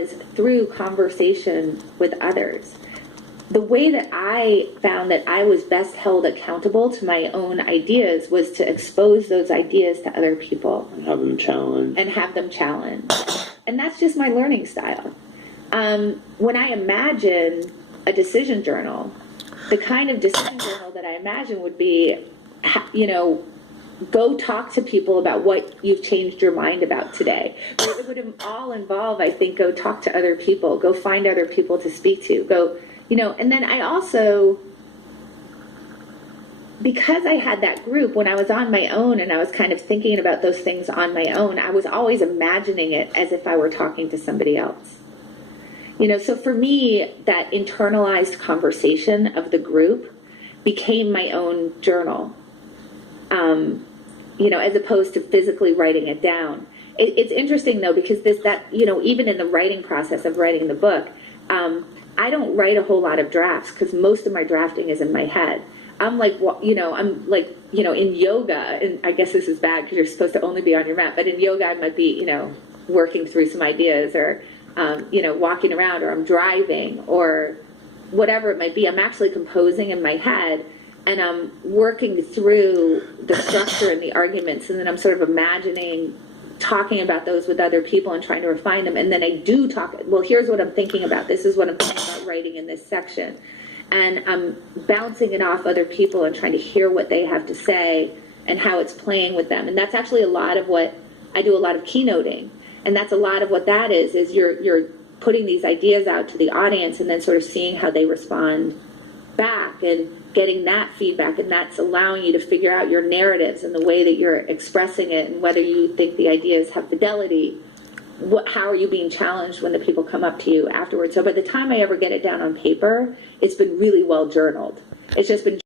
was through conversation with others. The way that I found that I was best held accountable to my own ideas was to expose those ideas to other people. And have them challenged. And have them challenged. And that's just my learning style. When I imagine a decision journal, the kind of decision journal that I imagine would be, go talk to people about what you've changed your mind about today. But it would all involve, I think, go talk to other people, go find other people to speak to, and then I also, because I had that group, when I was on my own and I was kind of thinking about those things on my own, I was always imagining it as if I were talking to somebody else. So for me, that internalized conversation of the group became my own journal, as opposed to physically writing it down. It's interesting, though, because even in the writing process of writing the book, I don't write a whole lot of drafts because most of my drafting is in my head. I'm like in yoga, and I guess this is bad because you're supposed to only be on your mat, but in yoga I might be, working through some ideas or, walking around, or I'm driving or whatever it might be. I'm actually composing in my head, and I'm working through the structure and the arguments, and then I'm sort of imagining talking about those with other people and trying to refine them. And then I do talk, well, here's what I'm thinking about. This is what I'm thinking about writing in this section. And I'm bouncing it off other people and trying to hear what they have to say and how it's playing with them. And that's actually a lot of what I do, a lot of keynoting. And that's a lot of what that is you're putting these ideas out to the audience and then sort of seeing how they respond back and getting that feedback, and that's allowing you to figure out your narratives and the way that you're expressing it and whether you think the ideas have fidelity. How are you being challenged when the people come up to you afterwards? So by the time I ever get it down on paper, it's been really well journaled. It's just been